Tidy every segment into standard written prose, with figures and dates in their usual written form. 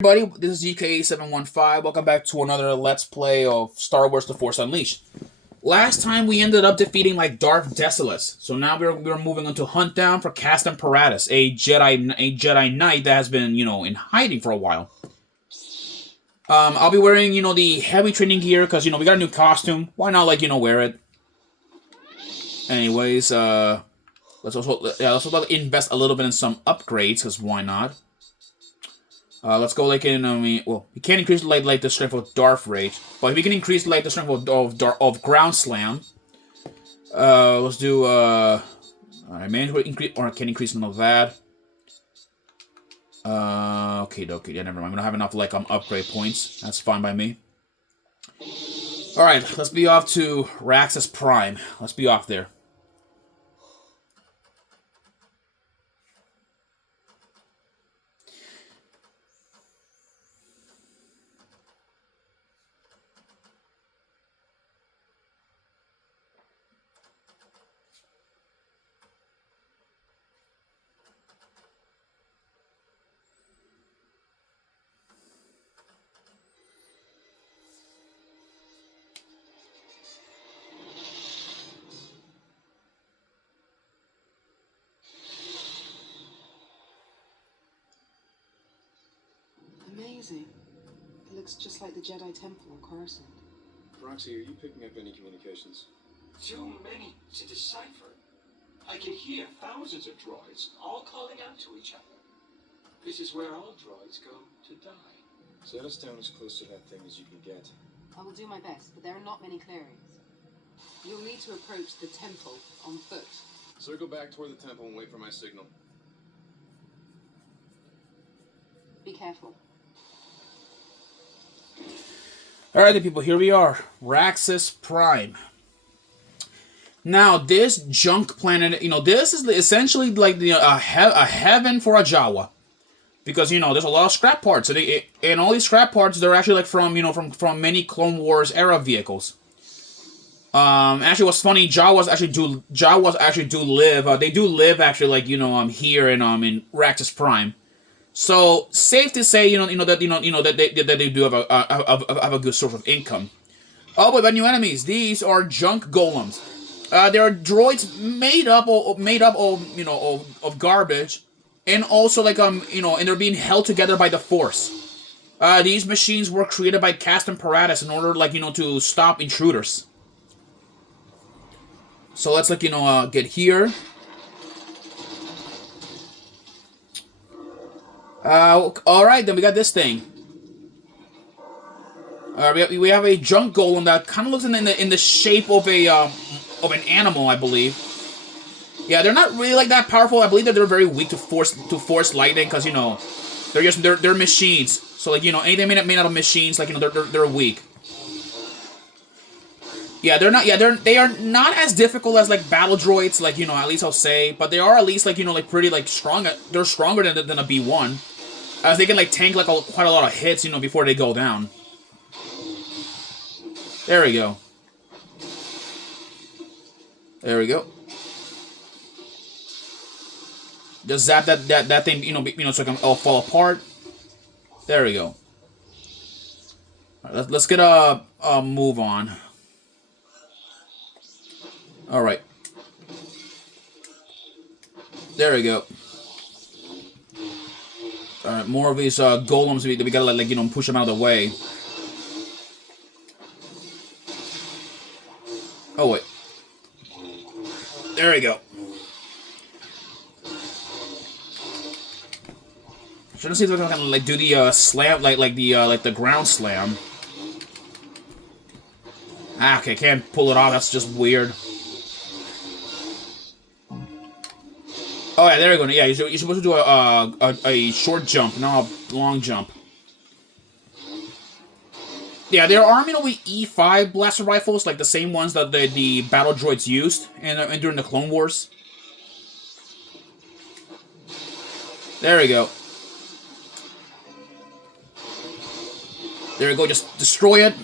Everybody, this is GK715. Welcome back to another Let's Play of Star Wars The Force Unleashed. Last time we ended up defeating like Darth Desolus, so now we're moving on to hunt down for Castan Paratus, a Jedi Knight that has been, in hiding for a while. I'll be wearing, the heavy training gear because, we got a new costume. Why not, wear it? Anyways, let's also invest a little bit in some upgrades, because why not? Let's go we can't increase the strength of Darth Rage, but we can increase the strength of Ground Slam. Let's do I managed to increase, or I can increase none of that. Okay, yeah, never mind. I don't have enough upgrade points. That's fine by me. All right, let's be off to Raxus Prime. Let's be off there. Amazing. It looks just like the Jedi Temple on Coruscant. Roxy, are you picking up any communications? Too many to decipher. I can hear thousands of droids all calling out to each other. This is where all droids go to die. Set us down as close to that thing as you can get. I will do my best, but there are not many clearings. You'll need to approach the temple on foot. Circle back toward the temple and wait for my signal. Be careful. Alright, people, here we are. Raxus Prime. Now, this junk planet, this is essentially like a heaven for a Jawa. Because, there's a lot of scrap parts. And all these scrap parts, they're actually from many Clone Wars era vehicles. Actually, what's funny, Jawas actually do live. They do live actually, here in Raxus Prime. So safe to say, that they do have a good source of income. Oh, but new enemies. These are junk golems. They are droids made up of garbage, and also and they're being held together by the Force. These machines were created by Castan Paratus in order to stop intruders. So let's get here. Alright, then we got this thing. We have a junk golem that kind of looks in the shape of an animal, I believe. Yeah, they're not really that powerful. I believe that they're very weak to force lightning, because they're machines. So anything made out of machines, they're weak. Yeah, they are not as difficult as battle droids, at least I'll say, but they are at least pretty strong. They're stronger than a B1, as they can tank quite a lot of hits before they go down. There we go. There we go. Just zap that thing so it can all fall apart. There we go. All right, let's get a move on. Alright. There we go. Alright, more of these golems that we gotta push them out of the way. Oh wait. There we go. Trying to see if I can do the slam, the ground slam. Ah, okay, can't pull it off. That's just weird. Oh yeah, there we go. Yeah, you're supposed to do a short jump, not a long jump. Yeah, there are E5 blaster rifles, the same ones that the battle droids used and during the Clone Wars. There we go. There we go. Just destroy it.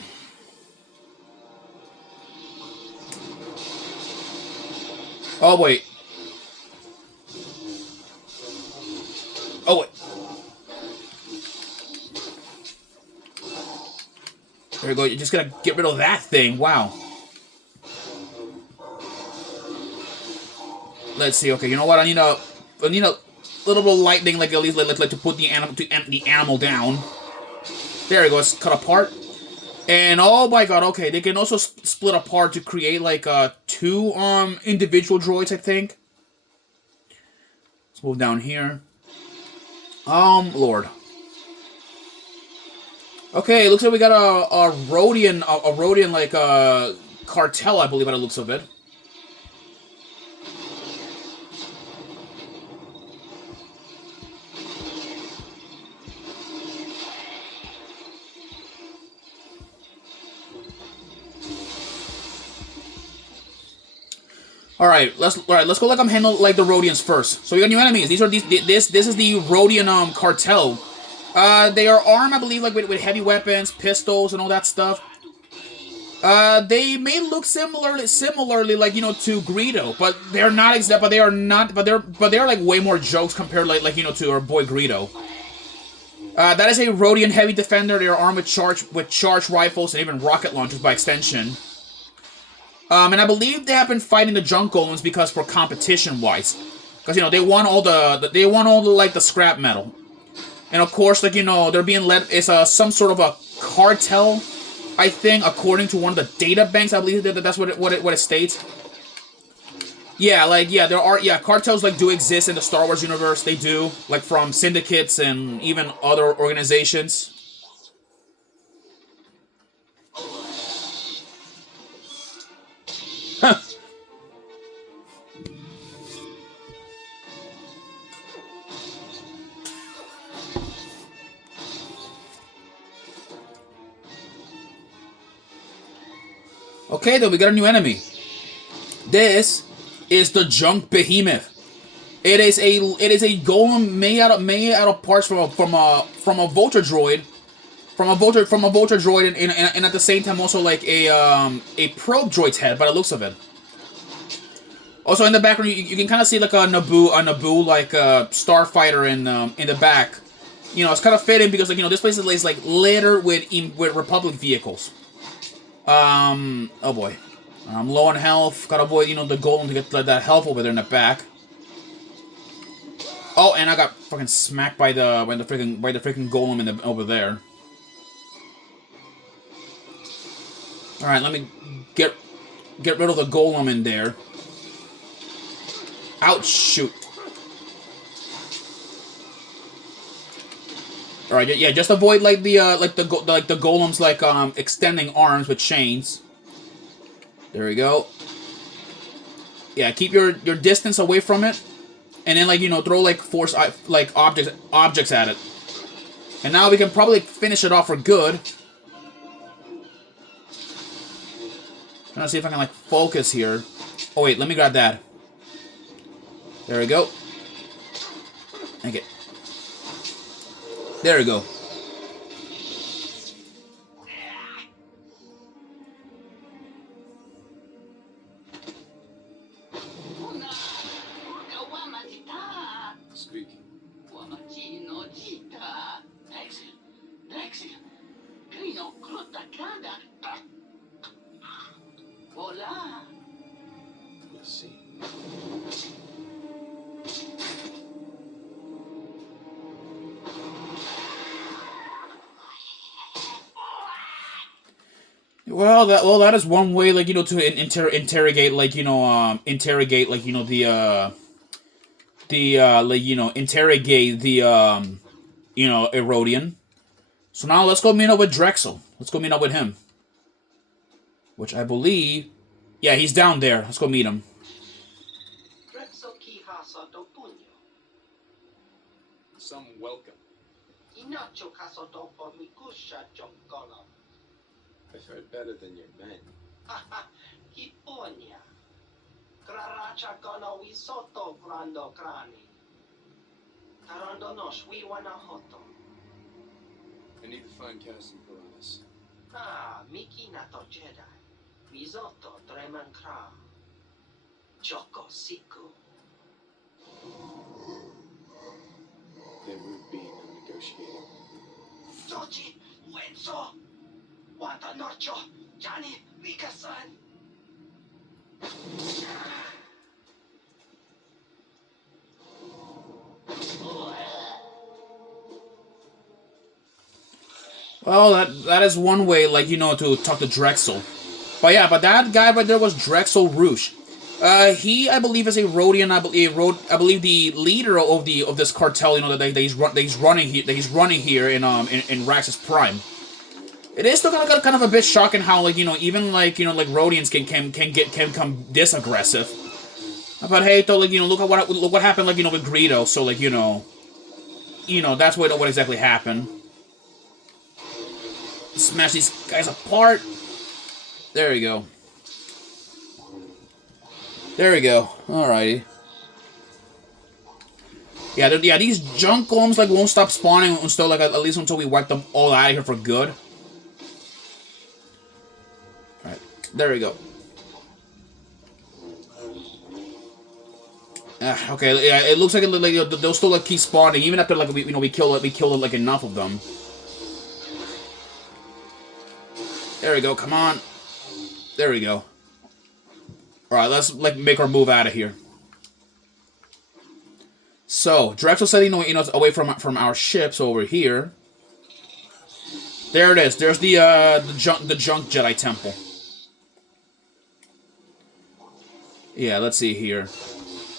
Oh wait. Oh wait. There we go. You just gotta get rid of that thing. Wow. Let's see. Okay, you know what? I need a little bit of lightning, like at least like to put the animal down. There we go. It's cut apart. And oh my god. Okay, they can also split apart to create like two individual droids. I think. Let's move down here. Lord. Okay, it looks like we got a Rodian like cartel, I believe, by the looks of it. All right, let's go like I'm handling like the Rodians first. So we got new enemies. This is the Rodian cartel. They are armed, I believe, like with heavy weapons, pistols, and all that stuff. They may look similarly, like to Greedo, but they're not exact. But they are not. But they're like way more jokes compared, like to our boy Greedo. That is a Rodian heavy defender. They are armed with charged rifles and even rocket launchers by extension. And I believe they have been fighting the junk golems because for competition-wise, because they won all the like the scrap metal. And of course, like they're being led. It's some sort of a cartel, I think, according to one of the data banks. I believe that's what it states. Yeah, there are cartels like do exist in the Star Wars universe. They do, like from syndicates and even other organizations. Huh. Okay, then we got a new enemy. This is the Junk Behemoth. It is a golem made out of parts from a Vulture droid, from a Vulture droid, and at the same time also like a probe droid's head by the looks of it. Also in the background you can kind of see like a Naboo like starfighter in the back. It's kind of fitting because like this place is like littered with Republic vehicles. Oh boy. I'm low on health. Gotta avoid, the golem to get that health over there in the back. Oh, and I got fucking smacked by the freaking golem over there. All right, let me get rid of the golem in there. Ouch! Shoot. All right, yeah, just avoid like the golems like extending arms with chains. There we go. Yeah, keep your distance away from it, and then like throw like force like objects at it. And now we can probably finish it off for good. I'm gonna see if I can like focus here. Oh wait, let me grab that. There we go. Okay. There we go. Speak. Let's see. Well, that is one way, like to interrogate, like interrogate, like interrogate the Erodian. So now let's go meet up with Drexel. Let's go meet up with him. Which I believe, yeah, he's down there. Let's go meet him. Some welcome. I've heard better than your men. I need to find Cassian Piranhas. Miki nato Jedi. Risotto treman kra. Choco siku. There would be no negotiating. Sochi, Wenzo. Watanocho, Johnny, Mika-san. Well, that is one way, like, you know, to talk to Drexel. But yeah, but that guy right there was Drexel Rouge. He, I believe, is a Rhodian. I believe the leader of this cartel. You know that he's running here in Raxus Prime. It is still kind of a bit shocking how, like, you know, even like, you know, like Rhodians can become this aggressive. But hey, though, like, you know, look what happened, like, you know, with Greedo. So, like, you know, that's what exactly happened. Smash these guys apart. There we go. There we go. Alrighty. Yeah, these junk golems, like, won't stop spawning until, like, at least until we wipe them all out of here for good. Alright, there we go. Okay, yeah, it looks like they'll still, like, keep spawning even after, like, we killed like enough of them. There we go. Come on. There we go. Alright, let's, like, make our move out of here. So, Drexel said, you know, it's away from our ships over here. There it is. There's the junk Jedi Temple. Yeah, let's see here.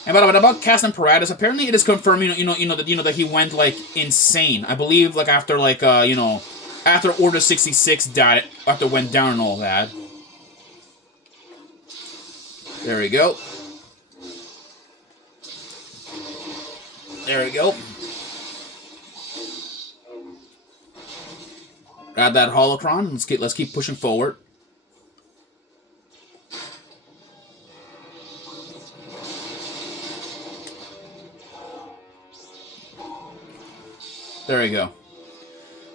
And by the way, about Cassian Paratus, apparently it is confirmed, you know that he went, like, insane. I believe, like, after, like, you know, after Order 66 died, after went down and all that. There we go. There we go. Grab that holocron. Let's keep pushing forward. There we go.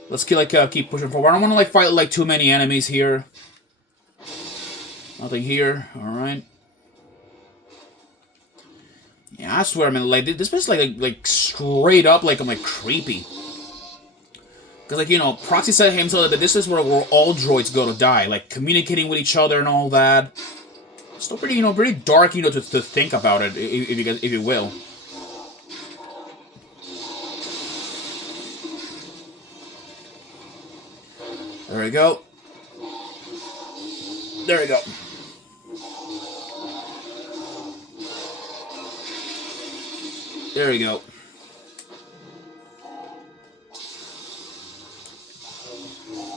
Let's keep pushing forward. I don't want to, like, fight, like, too many enemies here. Nothing here. All right. Yeah, I swear, man, like, this place is, like straight up, like, I'm, like, creepy. Because, like, you know, Proxy said himself that this is where all droids go to die. Like, communicating with each other and all that. It's still pretty, you know, pretty dark, you know, to think about it, if you will. There we go. There we go. There we go.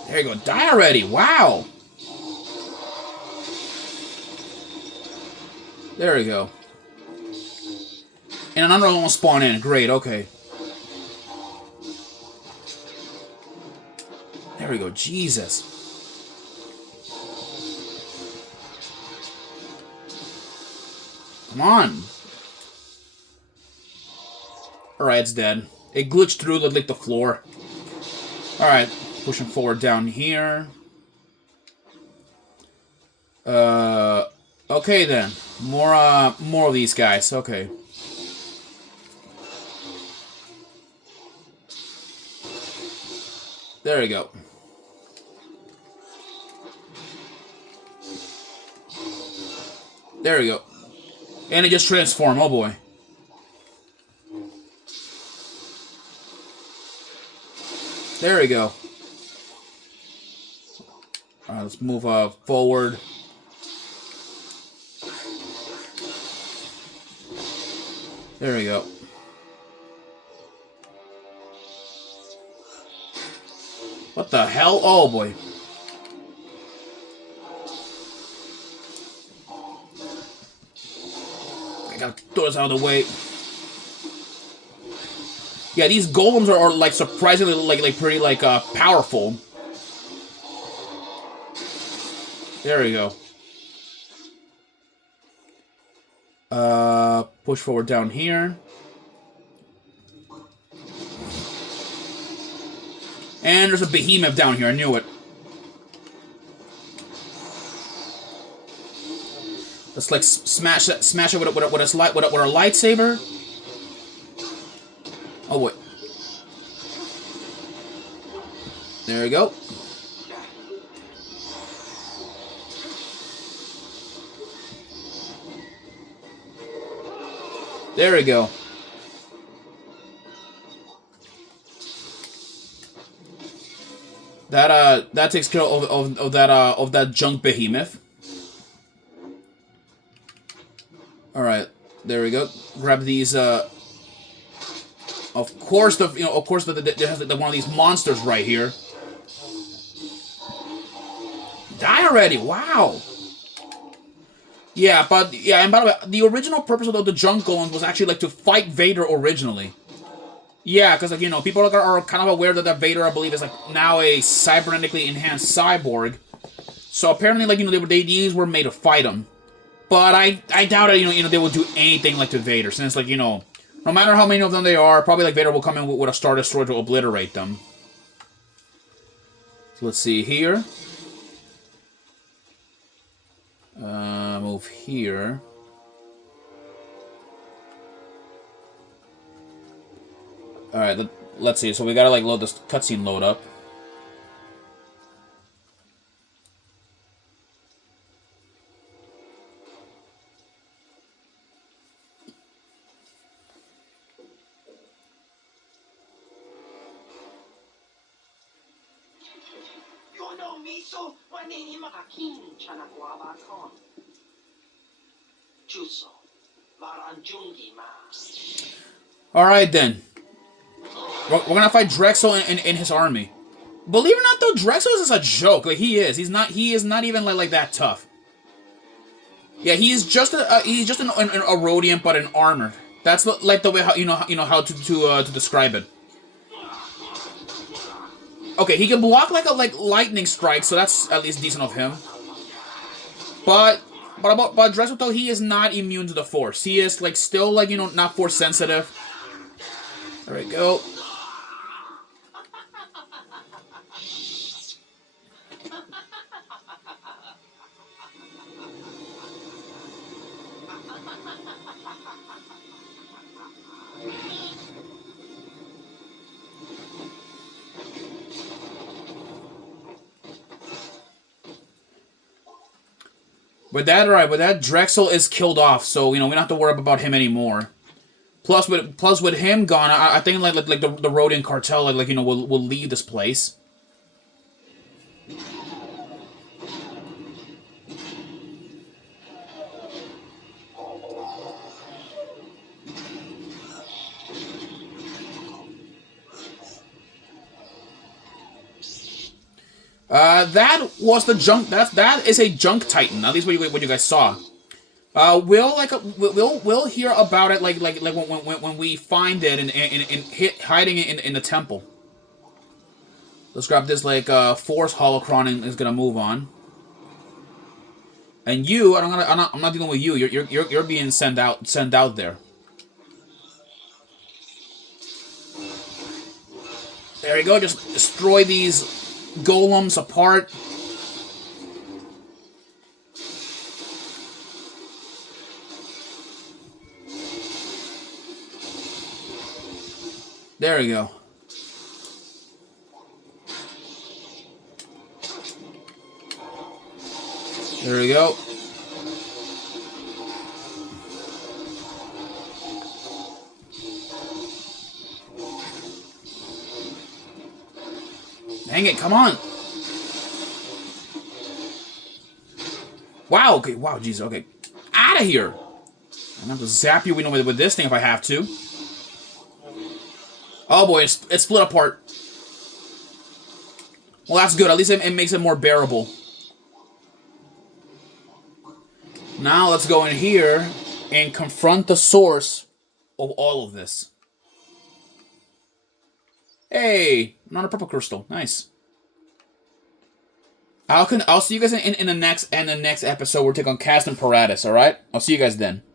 There you go. Die already. Wow. There we go. And another one will spawn in. Great. Okay. There we go. Jesus. Come on. Alright, it's dead. It glitched through, like, the floor. Alright, pushing forward down here. Okay then. More of these guys. Okay. There we go. There we go. And it just transformed. Oh boy. There we go. Alright, let's move forward. There we go. What the hell? Oh boy. I gotta throw this out of the way. Yeah, these golems are like surprisingly like pretty like powerful. There we go. Push forward down here. And there's a behemoth down here. I knew it. Let's like smash it with a lightsaber. Oh wait. There we go. There we go. That takes care of that junk behemoth. All right, there we go. Grab these. Of course, the one of these monsters right here. Die already! Wow. Yeah, and by the way, the original purpose of the junk golems was actually like to fight Vader originally. Yeah, because like people are kind of aware that Vader, I believe, is like now a cybernetically enhanced cyborg. So apparently, like these were made to fight him. But I doubt it. They will do anything like to Vader, since like no matter how many of them they are, probably like Vader will come in with a Star Destroyer to obliterate them. So let's see here. Move here. All right, let's see. So we gotta like load this cutscene load up. All right then. We're gonna fight Drexel in his army. Believe it or not, though, Drexel is just a joke. Like he is. He is not even like that tough. Yeah, he's just an Rodian, but in armor. That's like the way how how to describe it. Okay, he can block like lightning strike, so that's at least decent of him. But Drexel, though, he is not immune to the Force. He is like still like not Force sensitive. There we go. With that, Drexel is killed off, so we don't have to worry about him anymore. Plus with him gone, I think like the Rodian cartel will leave this place. That was the junk. That is a junk titan. At least what you guys saw. We'll hear about it like when we find it and hiding it in the temple. Let's grab this Force holocron and is gonna move on. And you, I'm not dealing with you. You're being sent out there. There you go. Just destroy these golems apart. There we go. There we go. Dang it, come on. Wow, okay, wow, jeez, okay. Out of here. I'm gonna have to zap you with this thing if I have to. Oh boy, it's split apart. Well, that's good. At least it makes it more bearable. Now let's go in here and confront the source of all of this. Hey, not a purple crystal. Nice. I'll see you guys in the next episode. We'll take on Castan Paratus. All right. I'll see you guys then.